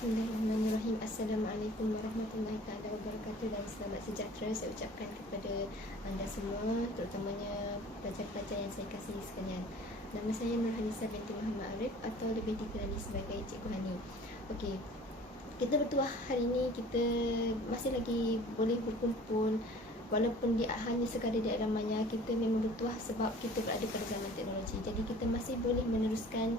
Bismillahirrahmanirrahim. Assalamualaikum warahmatullahi taala wabarakatuh dan selamat sejahtera saya ucapkan kepada anda semua, terutamanya pelajar-pelajar yang saya kasihi sekalian. Nama saya Nurhanisa binti Muhammad Arif atau lebih dikenali sebagai Cikgu Hani. Okey, kita bertuah hari ini, kita masih lagi boleh berkumpul walaupun hanya sekadar di alam maya. Kita memang bertuah sebab kita berada pada zaman teknologi. Jadi kita masih boleh meneruskan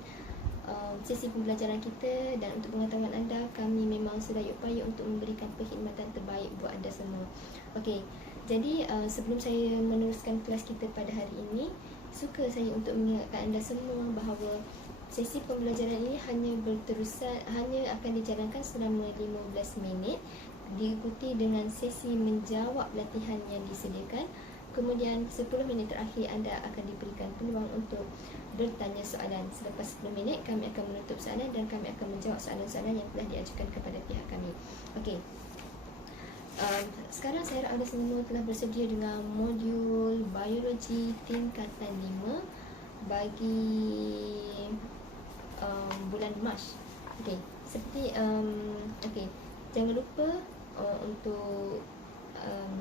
sesi pembelajaran kita, dan untuk pengetahuan anda, kami memang sedaya upaya untuk memberikan perkhidmatan terbaik buat anda semua. Okey, jadi sebelum saya meneruskan kelas kita pada hari ini, suka saya untuk mengingatkan anda semua bahawa sesi pembelajaran ini hanya akan dijalankan selama 15 minit, diikuti dengan sesi menjawab latihan yang disediakan. Kemudian 10 minit terakhir anda akan diberikan peluang untuk bertanya soalan. Selepas 10 minit kami akan menutup soalan dan kami akan menjawab soalan-soalan yang telah diajukan kepada pihak kami. Okey. Sekarang saya harap anda semua telah bersedia dengan modul biologi tingkatan 5 bagi bulan Mac. Okey, seperti okey, jangan lupa untuk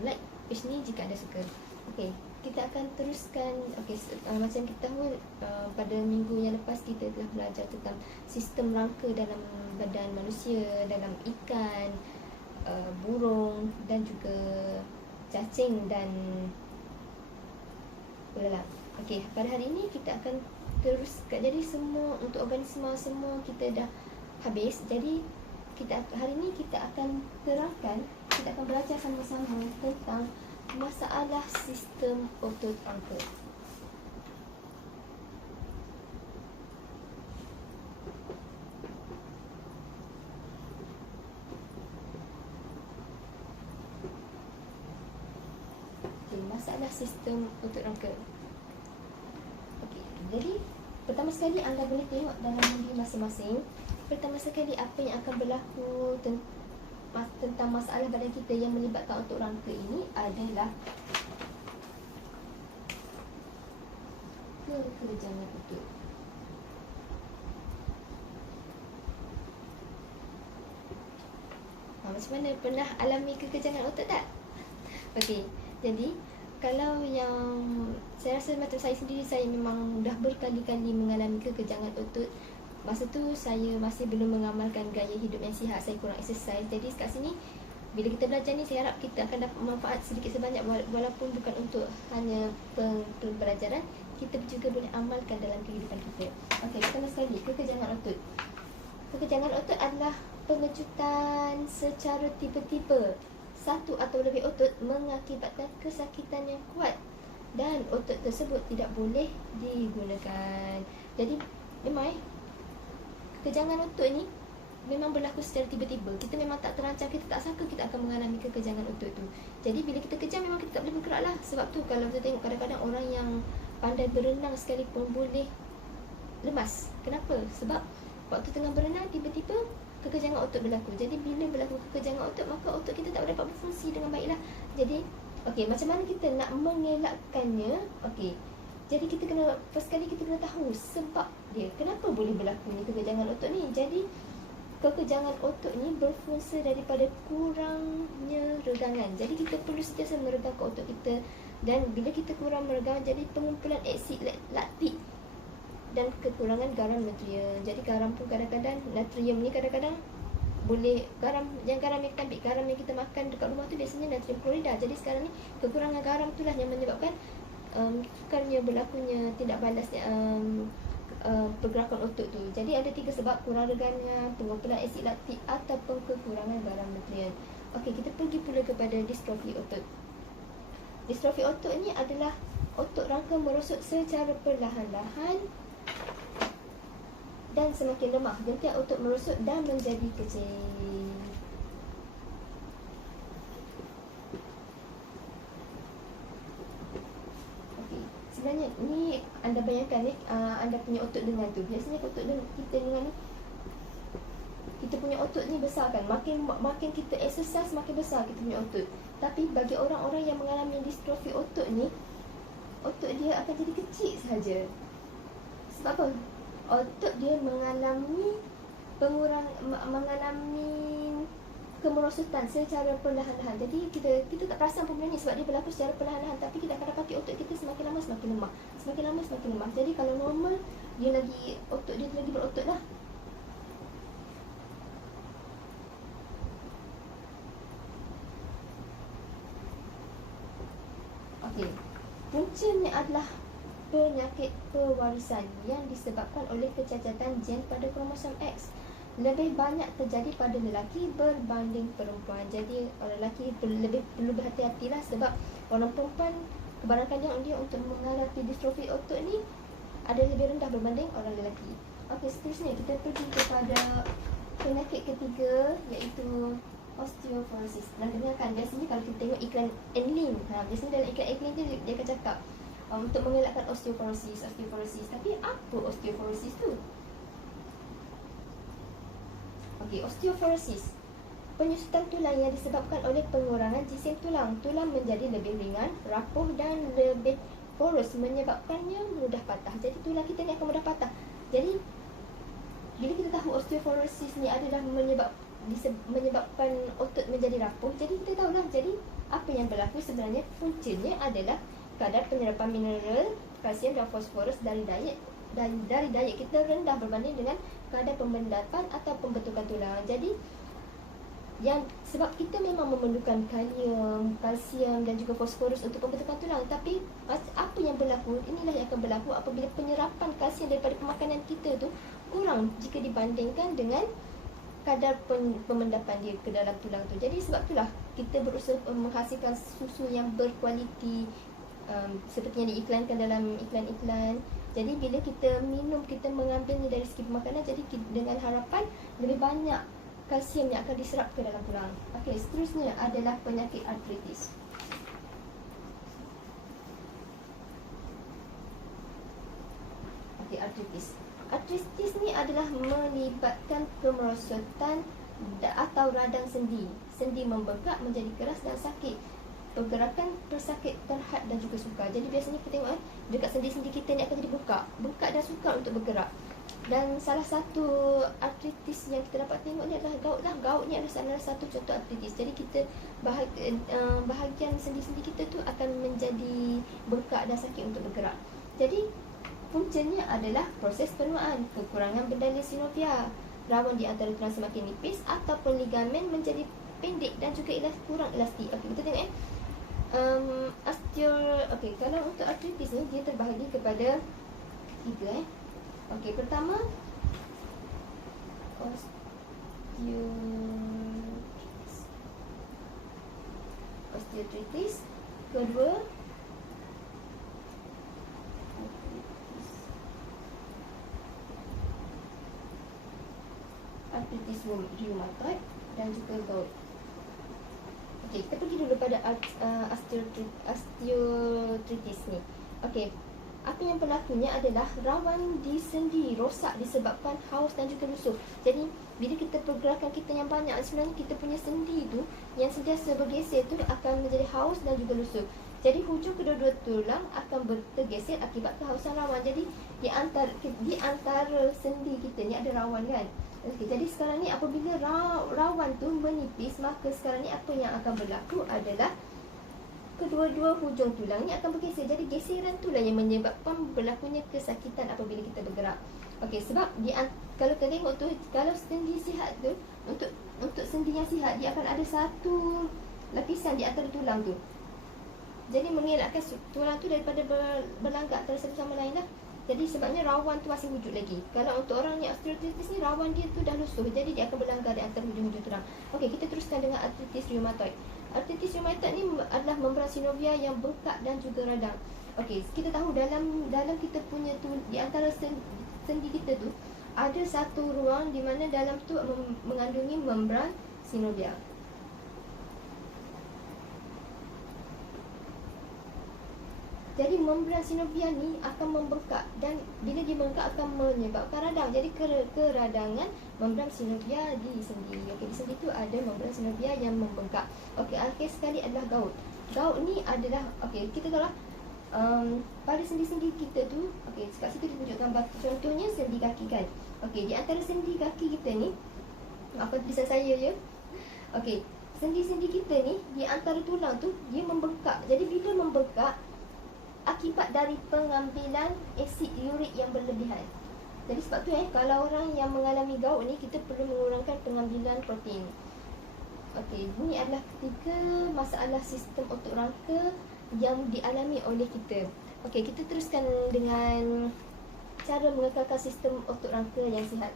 like page ni jika anda suka. Okey, kita akan teruskan. Okey, macam kita tahu pada minggu yang lepas kita telah belajar tentang sistem rangka dalam badan manusia, dalam ikan, burung dan juga cacing dan belalang. Okey, pada hari ini kita akan teruskan. Jadi semua untuk organisma semua kita dah habis. Jadi hari ini kita akan belajar sama-sama tentang masalah sistem otot rangka. Okay, masalah sistem otot rangka. Okay, jadi pertama sekali anda boleh tengok dalam diri masing-masing. Pertama sekali, apa yang akan berlaku tentang masalah badan kita yang melibatkan otot rangka ini adalah kekejangan otot. Macam mana, pernah alami kekejangan otot tak? Okey, jadi kalau yang saya rasa macam saya sendiri, saya memang dah berkali-kali mengalami kekejangan otot. Masa tu saya masih belum mengamalkan gaya hidup yang sihat, saya kurang exercise. Jadi kat sini bila kita belajar ni, saya harap kita akan dapat manfaat sedikit sebanyak, walaupun bukan untuk hanya pembelajaran, kita juga boleh amalkan dalam kehidupan kita. Okey, pertama sekali, kekejangan otot. Kekejangan otot adalah pengejutan secara tiba-tiba satu atau lebih otot mengakibatkan kesakitan yang kuat, dan otot tersebut tidak boleh digunakan. Jadi memang kekejangan otot ni memang berlaku secara tiba-tiba. Kita memang tak terancang, kita tak sangka kita akan mengalami kekejangan otot tu. Jadi bila kita kejang, memang kita tak boleh bergerak lah. Sebab tu kalau kita tengok kadang-kadang orang yang pandai berenang sekalipun boleh lemas. Kenapa? Sebab waktu tengah berenang, tiba-tiba kekejangan otot berlaku. Jadi bila berlaku kekejangan otot, maka otot kita tak dapat berfungsi dengan baiklah. Jadi okey, macam mana kita nak mengelakkannya? Okey, jadi kita kena, first kali kita kena tahu sebab dia, kenapa boleh berlaku ni kekejangan otot ni. Jadi kekejangan otot ni berfungsi daripada kurangnya regangan. Jadi kita perlu sentiasa meregangkan otot kita, dan bila kita kurang meregang, jadi pengumpulan aksid laktik dan kekurangan garam natrium. Jadi garam pun kadang-kadang, natrium ni kadang-kadang boleh, garam yang kita ambil, garam yang kita makan dekat rumah tu biasanya natrium klorida. Jadi sekarang ni kekurangan garam itulah yang menyebabkan sukarnya berlakunya tidak balasnya pergerakan otot tu. Jadi ada 3 sebab: kurang regangan, pengumpulan aksid laktik ataupun kekurangan garam natrium. Okey, kita pergi pula kepada distrofi otot. Distrofi otot ni adalah otot rangka merosot secara perlahan-lahan dan semakin lemah. Gentian otot merosot dan menjadi kecil. Sebenarnya ni anda bayangkan ni, anda punya otot lengan tu. Biasanya otot kita lengan ni, kita punya otot ni besar kan. Makin kita exercise, makin besar kita punya otot. Tapi bagi orang-orang yang mengalami distrofi otot ni, otot dia akan jadi kecil saja. Sebab apa? Otot dia mengalami mengalami kemerosotan secara perlahan-lahan. Jadi kita tak perasan pun benda ni sebab dia berlaku secara perlahan-lahan, tapi kita akan dapati otot kita semakin lama semakin lemah. Semakin lama semakin lemah. Jadi kalau normal dia lagi otot dia lagi berotot lah. Okey. Puncanya adalah penyakit pewarisan yang disebabkan oleh kecacatan gen pada kromosom X. Lebih banyak terjadi pada lelaki berbanding perempuan. Jadi orang lelaki lebih perlu berhati-hatilah sebab orang perempuan kebanyakan dia untuk mengalami distrofi otot ni ada lebih rendah berbanding orang lelaki. Okey, seterusnya kita pergi kepada penyakit ketiga iaitu osteoporosis. Nah, dengarkan biasanya kalau kita tengok iklan Enlin, biasanya dalam iklan Enlin dia akan cakap untuk mengelakkan osteoporosis. Tapi apa osteoporosis tu? Okey, osteoporosis, penyusutan tulang yang disebabkan oleh pengurangan jisim tulang. Tulang menjadi lebih ringan, rapuh dan lebih poros, menyebabkannya mudah patah. Jadi tulang kita ni akan mudah patah. Jadi bila kita tahu osteoporosis ni adalah menyebabkan otot menjadi rapuh, jadi kita tahulah jadi apa yang berlaku sebenarnya. Puncanya adalah kadar penyerapan mineral, kalsium dan fosforus dari diet kita rendah berbanding dengan kadar pembendapan atau pembentukan tulang. Jadi sebab kita memang memerlukan kalium, kalsium dan juga fosforus untuk pembentukan tulang, tapi apa yang berlaku, inilah yang akan berlaku apabila penyerapan kalsium daripada pemakanan kita tu kurang jika dibandingkan dengan kadar pemendapan dia ke dalam tulang tu. Jadi sebab itulah kita berusaha menghasilkan susu yang berkualiti, seperti yang diiklankan dalam iklan-iklan. Jadi bila kita minum, kita mengambilnya dari segi pemakanan, jadi dengan harapan lebih banyak kalsium yang akan diserap ke dalam tulang. Okey, seterusnya adalah penyakit artritis. Okey, artritis. Artritis ni adalah melibatkan kemerosotan atau radang sendi. Sendi membengkak menjadi keras dan sakit. Pergerakan tersakit, terhad dan juga sukar. Jadi biasanya kita tengok dekat sendi-sendi kita ni akan jadi bengkak dan sukar untuk bergerak. Dan salah satu artritis yang kita dapat tengok ni adalah gout lah. Gout ni adalah salah satu contoh artritis. Jadi kita bahagian sendi-sendi kita tu akan menjadi bengkak dan sakit untuk bergerak. Jadi puncanya adalah proses penuaan, kekurangan bendanya synovial, rawan di antara tulang semakin nipis ataupun ligamen menjadi pendek dan juga kurang elastik. Okey, kita tengok Okey, kalau untuk artritis ni dia terbahagi kepada tiga Okey, pertama osteoartritis, kedua artritis rheumatoid dan juga gout. Okey, kita pergi dulu pada osteoartritis ni. Okey, apa yang berlakunya adalah rawan di sendi rosak disebabkan haus dan juga lusuh. Jadi bila kita pergerakan kita yang banyak, sebenarnya kita punya sendi tu yang sentiasa bergeser tu akan menjadi haus dan juga lusuh. Jadi hujung kedua-dua tulang akan tergeser akibat kehausan rawan. Jadi di antara sendi kita ni ada rawan kan. Okey, jadi sekarang ni apabila rawan tu menipis, maka sekarang ni apa yang akan berlaku adalah kedua-dua hujung tulang ni akan bergeser. Jadi geseran itulah yang menyebabkan berlakunya kesakitan apabila kita bergerak. Okey, sebab kalau kita tengok tu, kalau sendi sihat tu, untuk sendi yang sihat, dia akan ada satu lapisan di antara tulang tu. Jadi mengelakkan tulang tu daripada berlanggar antara satu sama lain lah. Jadi sebabnya rawan tu masih wujud lagi. Kalau untuk orang yang artritis ni, rawan dia tu dah lusuh, jadi dia akan berlanggar di antara hujung-hujung tulang. Okey, kita teruskan dengan artritis rheumatoid. Artritis rheumatoid ni adalah membran synovial yang bengkak dan juga radang. Okey, kita tahu dalam kita punya tu, di antara sendi kita tu ada satu ruang di mana dalam tu mengandungi membran synovial. Jadi membran synovial ni akan membengkak, dan bila dia membengkak akan menyebabkan radang. Jadi keradangan membran synovial di sendi. Okey, di sendi tu ada membran synovial yang membengkak. Okey, akhir sekali adalah gout. Gout ni adalah, okey, kita tahu lah pada sendi-sendi kita tu, okey, kat situ ditunjuk gambar. Contohnya sendi kaki kan. Okey, di antara sendi kaki kita ni, apa tulisan saya je. Okey, sendi-sendi kita ni di antara tulang tu dia membengkak. Jadi bila membengkak akibat dari pengambilan asid urik yang berlebihan. Jadi sebab tu kalau orang yang mengalami gout ni, kita perlu mengurangkan pengambilan protein. Okey, ini adalah ketiga masalah sistem otot rangka yang dialami oleh kita. Okey, kita teruskan dengan cara mengekalkan sistem otot rangka yang sihat.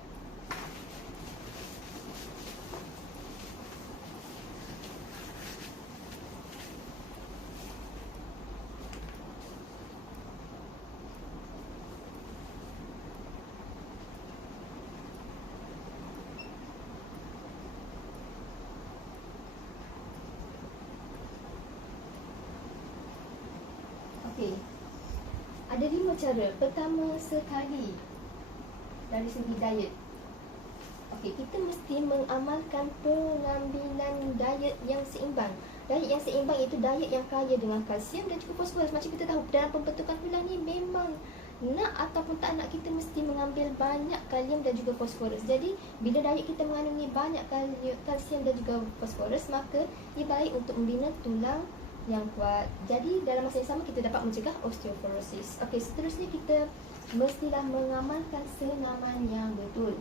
Okey, ada 5 cara. Pertama sekali, dari segi diet. Okey, kita mesti mengamalkan pengambilan diet yang seimbang. Diet yang seimbang itu diet yang kaya dengan kalsium dan juga fosforus. Macam kita tahu dalam pembentukan tulang ni, memang nak ataupun tak nak kita mesti mengambil banyak kalium dan juga fosforus. Jadi bila diet kita mengandungi banyak kalsium dan juga fosforus, maka ia baik untuk membina tulang yang kuat. Jadi dalam masa yang sama kita dapat mencegah osteoporosis. Okey, seterusnya kita mestilah mengamalkan senaman yang betul.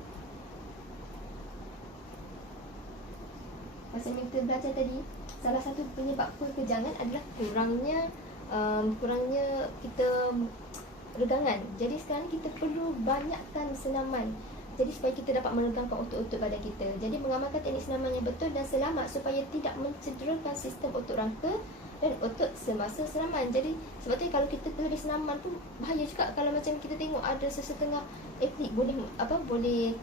Macam yang kita belajar tadi, salah satu penyebab kekejangan adalah kurangnya kita regangan. Jadi sekarang kita perlu banyakkan senaman, jadi supaya kita dapat meregangkan otot-otot badan kita. Jadi mengamalkan teknik senaman yang betul dan selamat supaya tidak mencederakan sistem otot rangka dan otot semasa senaman. Jadi sebab tu kalau kita terlebih senaman tu bahaya juga. Kalau macam kita tengok ada sesetengah atlet boleh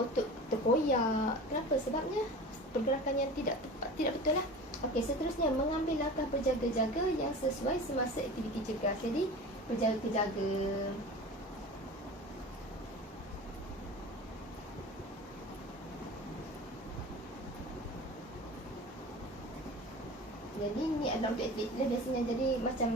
otot terkoyak. Kenapa? Sebabnya pergerakan yang tidak betul lah. Okey, seterusnya mengambil langkah berjaga-jaga yang sesuai semasa aktiviti cegah. Jadi berjaga-jaga. Jadi ni adalah untuk atlet biasanya. Jadi macam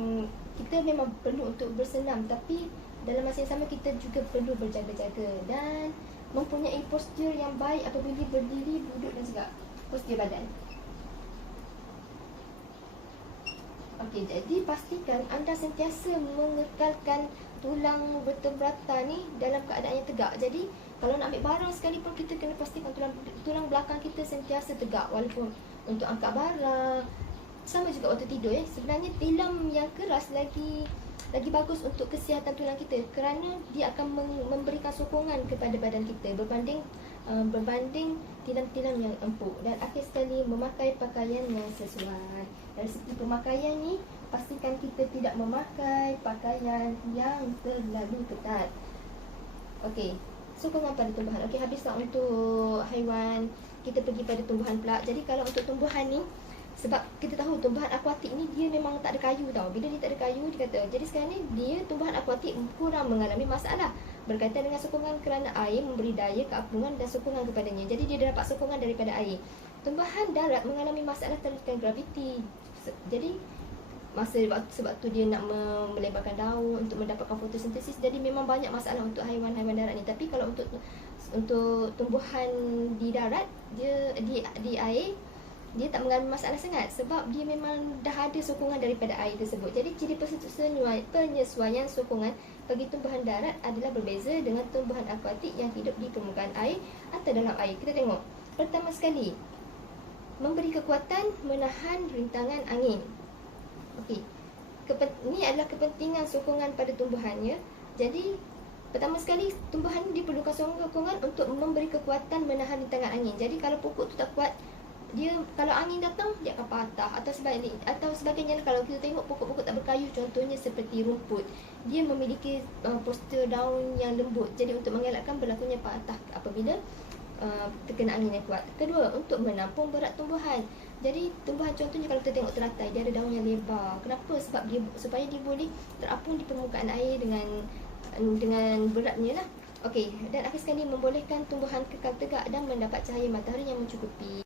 kita memang perlu untuk bersenam, tapi dalam masa yang sama kita juga perlu berjaga-jaga dan mempunyai postur yang baik apabila berdiri, duduk dan juga postur badan. Okey, jadi pastikan anda sentiasa mengekalkan tulang vertebrata ni dalam keadaan yang tegak. Jadi kalau nak ambil barang sekalipun, kita kena pastikan tulang belakang kita sentiasa tegak. Walaupun untuk angkat barang, sama juga waktu tidur sebenarnya tilam yang keras lagi bagus untuk kesihatan tulang kita, kerana dia akan memberikan sokongan kepada badan kita berbanding tilam-tilam yang empuk. Dan akhir sekali, memakai pakaian yang sesuai. Dari segi pemakaian ni, pastikan kita tidak memakai pakaian yang terlalu ketat. Okey, sokongan pada tumbuhan. Okey, habislah untuk haiwan, kita pergi pada tumbuhan pula. Jadi kalau untuk tumbuhan ni, sebab kita tahu tumbuhan akuatik ni dia memang tak ada kayu tau. Bila dia tak ada kayu, dia kata, jadi sekarang ni dia tumbuhan akuatik kurang mengalami masalah berkaitan dengan sokongan, kerana air memberi daya keapungan dan sokongan kepadanya. Jadi dia dapat sokongan daripada air. Tumbuhan darat mengalami masalah terkait graviti. Jadi sebab tu dia nak melebarkan daun untuk mendapatkan fotosintesis. Jadi memang banyak masalah untuk haiwan-haiwan darat ni. Tapi kalau untuk tumbuhan di darat, dia di air, dia tak mengalami masalah sangat sebab dia memang dah ada sokongan daripada air tersebut. Jadi ciri penyesuaian sokongan bagi tumbuhan darat adalah berbeza dengan tumbuhan akuatik yang hidup di permukaan air atau dalam air. Kita tengok. Pertama sekali, memberi kekuatan menahan rintangan angin. Okey. Ini adalah kepentingan sokongan pada tumbuhannya. Jadi pertama sekali, tumbuhan diperlukan sokongan untuk memberi kekuatan menahan rintangan angin. Jadi kalau pokok tu tak kuat, dia kalau angin datang dia akan patah, atau sebagainya. Kalau kita tengok pokok-pokok tak berkayu, contohnya seperti rumput, dia memiliki postur daun yang lembut. Jadi untuk mengelakkan berlakunya patah apabila terkena angin yang kuat. Kedua, untuk menampung berat tumbuhan. Jadi tumbuhan contohnya kalau kita tengok teratai, dia ada daun yang lebar. Kenapa? Sebab supaya dia boleh terapung di permukaan air dengan beratnya lah. Okey, dan akhir sekali, membolehkan tumbuhan kekal tegak dan mendapat cahaya matahari yang mencukupi.